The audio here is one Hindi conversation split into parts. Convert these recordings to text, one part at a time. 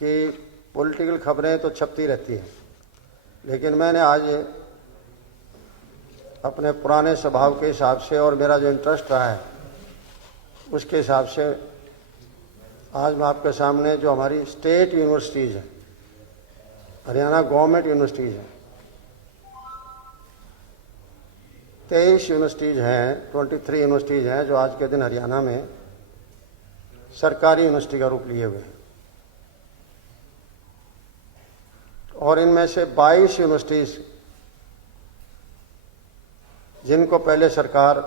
कि पॉलिटिकल खबरें तो छपती रहती हैं, लेकिन मैंने आज अपने पुराने स्वभाव के हिसाब से और मेरा जो इंटरेस्ट रहा है उसके हिसाब से आज मैं आपके सामने जो हमारी स्टेट यूनिवर्सिटीज़ हैं, हरियाणा गवर्नमेंट यूनिवर्सिटीज़ हैं, 23 यूनिवर्सिटीज़ हैं, 23 यूनिवर्सिटीज़ हैं जो आज के दिन हरियाणा में सरकारी यूनिवर्सिटी का रूप लिए हुए हैं। और इनमें से 22 यूनिवर्सिटीज़ जिनको पहले सरकार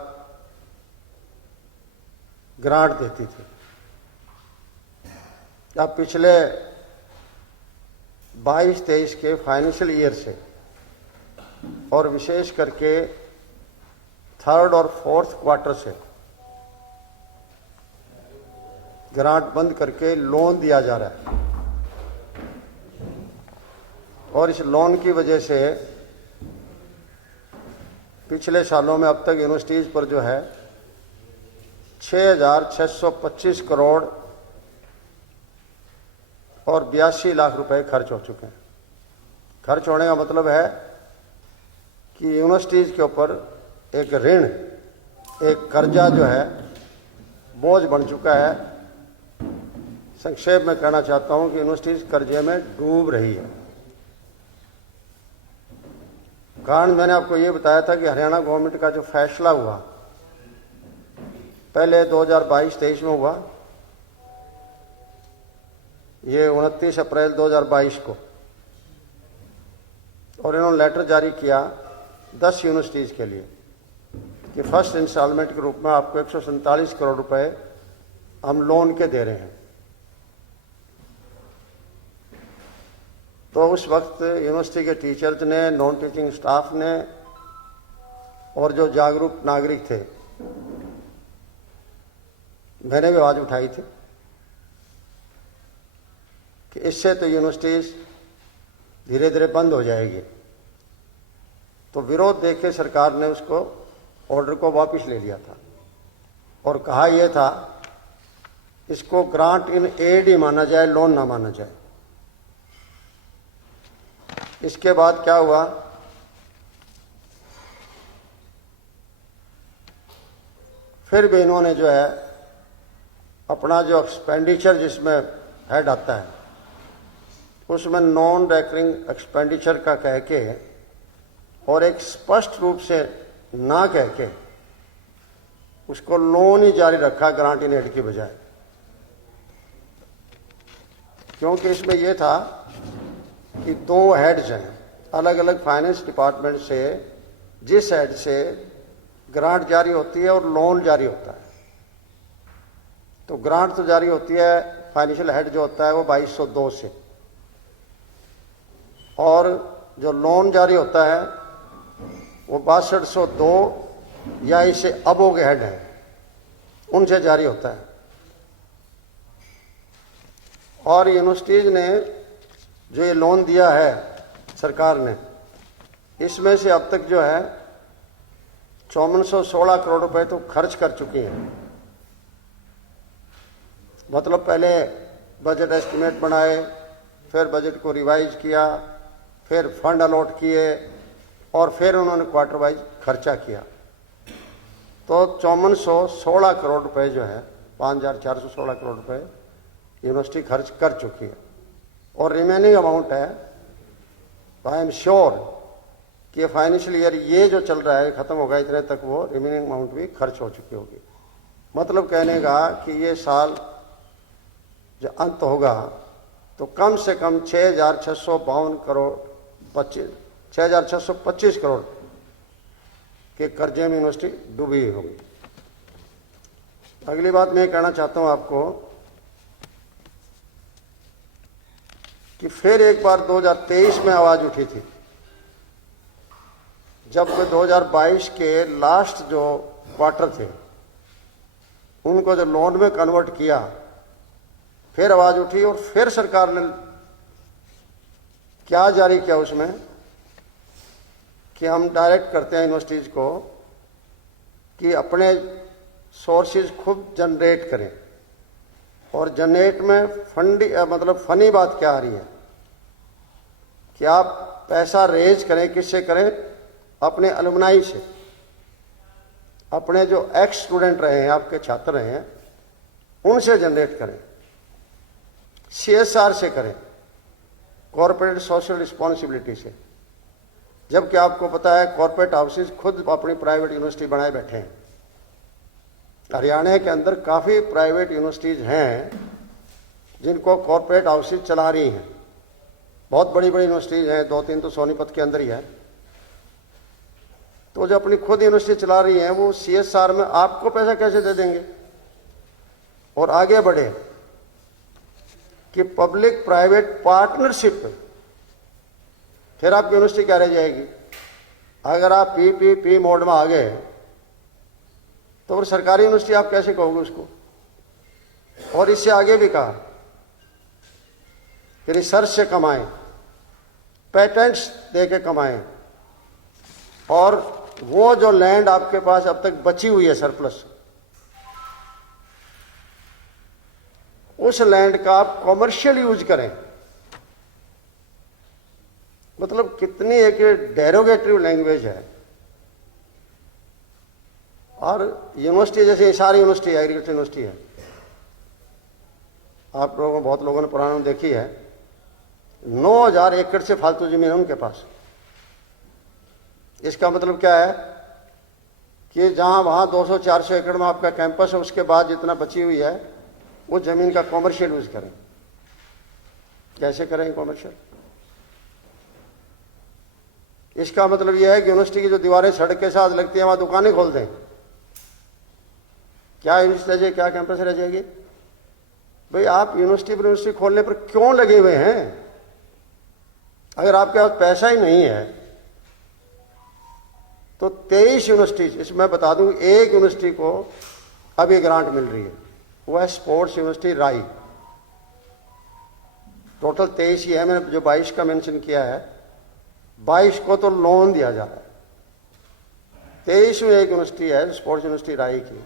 ग्रांट देती थी, अब पिछले 22-23 के फाइनेंशियल ईयर से और विशेष करके थर्ड और फोर्थ क्वार्टर से ग्रांट बंद करके लोन दिया जा रहा है। और इस लोन की वजह से पिछले सालों में अब तक यूनिवर्सिटीज़ पर जो है 6,625 करोड़ और 82 लाख रुपए खर्च हो चुके हैं। खर्च होने का मतलब है कि यूनिवर्सिटीज़ के ऊपर एक ऋण, एक कर्जा जो है बोझ बन चुका है। संक्षेप में कहना चाहता हूं कि यूनिवर्सिटीज़ कर्जे में डूब रही है। कारण मैंने आपको ये बताया था कि हरियाणा गवर्नमेंट का जो फैसला हुआ पहले 2022-23 में हुआ, ये 29 अप्रैल 2022 को, और इन्होंने लेटर जारी किया 10 यूनिवर्सिटीज़ के लिए कि फर्स्ट इंस्टॉलमेंट के रूप में आपको 147 करोड़ रुपए हम लोन के दे रहे हैं। तो उस वक्त यूनिवर्सिटी के टीचर्स ने, नॉन टीचिंग स्टाफ ने और जो जागरूक नागरिक थे, मैंने भी आवाज़ उठाई थी कि इससे तो यूनिवर्सिटीज़ धीरे धीरे बंद हो जाएगी। तो विरोध देख के सरकार ने उसको ऑर्डर को वापस ले लिया था और कहा यह था इसको ग्रांट इन एड ही माना जाए, लोन ना माना जाए। इसके बाद क्या हुआ, फिर भी इन्होंने जो है अपना जो एक्सपेंडिचर जिसमें हेड आता है उसमें नॉन रेकरिंग एक्सपेंडिचर का कह के और एक स्पष्ट रूप से ना कह के उसको लोन ही जारी रखा ग्रांट इन एड की बजाय। क्योंकि इसमें यह था कि 2 हेड्स हैं अलग अलग फाइनेंस डिपार्टमेंट से, जिस हेड से ग्रांट जारी होती है और लोन जारी होता है। तो ग्रांट तो जारी होती है, फाइनेंशियल हेड जो होता है वो 2202 से, और जो लोन जारी होता है वो 6202 या इसे अबो के हेड हैं, उनसे जारी होता है। और यूनिवर्सिटीज ने जो ये लोन दिया है सरकार ने, इसमें से अब तक जो है 5416 करोड़ रुपए तो खर्च कर चुकी हैं। मतलब पहले बजट एस्टिमेट बनाए, फिर बजट को रिवाइज किया, फिर फंड अलॉट किए और फिर उन्होंने क्वार्टर वाइज खर्चा किया। तो 5416 करोड़ रुपए जो है, 5416 करोड़ रुपए यूनिवर्सिटी खर्च कर चुकी है। और रिमेनिंग अमाउंट है, आई एम श्योर कि फाइनेंशियल ईयर ये जो चल रहा है खत्म होगा इतने तक वो रिमेनिंग अमाउंट भी खर्च हो चुकी होगी। मतलब कहने का कि ये साल जो अंत होगा तो कम से कम 6,652 करोड़ 6,625 करोड़ के कर्जे में यूनिवर्सिटी डूबी होगी। अगली बात मैं कहना चाहता हूं आपको कि फिर एक बार 2023 में आवाज उठी थी, जब 2022 के लास्ट जो क्वार्टर थे उनको जो लोन में कन्वर्ट किया, फिर आवाज उठी और फिर सरकार ने क्या जारी किया उसमें कि हम डायरेक्ट करते हैं यूनिवर्सिटीज को कि अपने सोर्सेज खुद जनरेट करें। और जनरेट में मतलब फनी बात क्या आ रही है कि आप पैसा रेज करें, किससे करें? अपने अलुमनाई से, अपने जो एक्स स्टूडेंट रहे हैं, आपके छात्र रहे हैं, उनसे जनरेट करें, CSR से करें, कॉर्पोरेट सोशल रिस्पॉन्सिबिलिटी से। जबकि आपको पता है कॉर्पोरेट हाउसेज खुद अपनी प्राइवेट यूनिवर्सिटी बनाए बैठे हैं। हरियाणा के अंदर काफ़ी प्राइवेट यूनिवर्सिटीज़ हैं जिनको कॉर्पोरेट हाउसेज चला रही हैं। बहुत बड़ी बड़ी यूनिवर्सिटीज़ हैं, 2-3 तो सोनीपत के अंदर ही है। तो जो अपनी खुद यूनिवर्सिटी चला रही हैं वो CSR में आपको पैसा कैसे दे देंगे? और आगे बढ़े कि पब्लिक प्राइवेट पार्टनरशिप, फिर आपकी यूनिवर्सिटी क्या रह जाएगी? अगर आप PPP मोड में आ गए तो फिर सरकारी यूनिवर्सिटी आप कैसे कहोगे उसको? और इससे आगे भी कहा कि रिसर्च से कमाएं, पेटेंट्स दे के कमाएं, और वो जो लैंड आपके पास अब तक बची हुई है सरप्लस, उस लैंड का आप कॉमर्शियल यूज करें। मतलब कितनी एक डेरोगेटिव लैंग्वेज है। और यूनिवर्सिटी जैसे सारी यूनिवर्सिटी है, एग्रीकल्चर यूनिवर्सिटी है, आप लोगों बहुत लोगों ने पुराने में देखी है, 9,000 एकड़ से फालतू जमीन है उनके पास। इसका मतलब क्या है कि जहां वहां 200-400 एकड़ में आपका कैंपस है, उसके बाद जितना बची हुई है वो जमीन का कॉमर्शियल यूज करें। कैसे करें कॉमर्शियल? इसका मतलब यह है कि यूनिवर्सिटी की जो दीवारें सड़क के साथ लगती है वहां दुकानें खोल दें। क्या यूनिवर्सिटी रह जाएगी? क्या कैंपस रह जाएगी? भाई आप यूनिवर्सिटी खोलने पर क्यों लगे हुए हैं? अगर आपके पास पैसा ही नहीं है तो 23 यूनिवर्सिटीज, इसमें बता दूं, एक यूनिवर्सिटी को अभी ग्रांट मिल रही है, वो है स्पोर्ट्स यूनिवर्सिटी राई। टोटल 23 ही है, मैंने जो 22 का मेंशन किया है, 22 को तो लोन दिया जा रहा है। 23 में एक यूनिवर्सिटी है स्पोर्ट्स यूनिवर्सिटी राई की।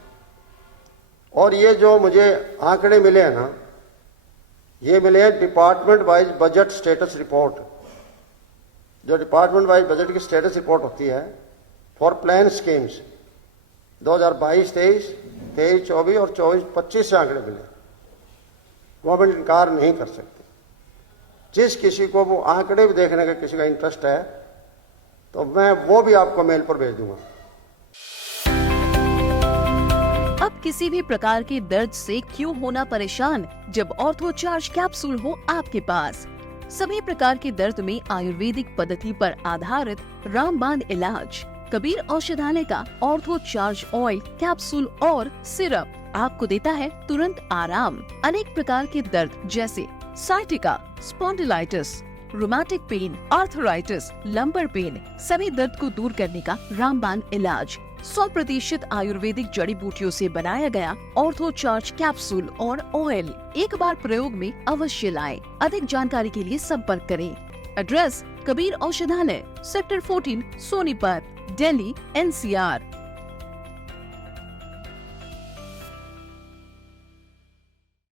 और ये जो मुझे आंकड़े मिले हैं ना, ये मिले हैं department wise budget status report. जो डिपार्टमेंट वाइज बजट की स्टेटस रिपोर्ट होती है फॉर प्लान स्कीम्स 2022-23, 23-24 और 24-25 से आंकड़े मिले। गवर्नमेंट इनकार नहीं कर सकती। जिस किसी को वो आंकड़े भी देखने का किसी का इंटरेस्ट है तो मैं वो भी आपको मेल पर भेज दूंगा। अब किसी भी प्रकार के दर्द से क्यों होना परेशान, जब ऑर्थोचार्ज कैप्सूल हो आपके पास। सभी प्रकार के दर्द में आयुर्वेदिक पद्धति पर आधारित रामबाण इलाज। कबीर औषधालय का ऑर्थोचार्ज ऑयल, कैप्सूल और सिरप आपको देता है तुरंत आराम। अनेक प्रकार के दर्द जैसे sciatica, spondylitis, rheumatic pain, arthritis, lumbar pain, सभी दर्द को दूर करने का रामबाण इलाज 100% आयुर्वेदिक जड़ी बूटियों से बनाया गया ऑर्थोचार्ज कैप्सूल और ऑयल एक बार प्रयोग में अवश्य लाएं। अधिक जानकारी के लिए संपर्क करें। एड्रेस: कबीर औषधालय, सेक्टर 14, सोनीपत, दिल्ली, NCR।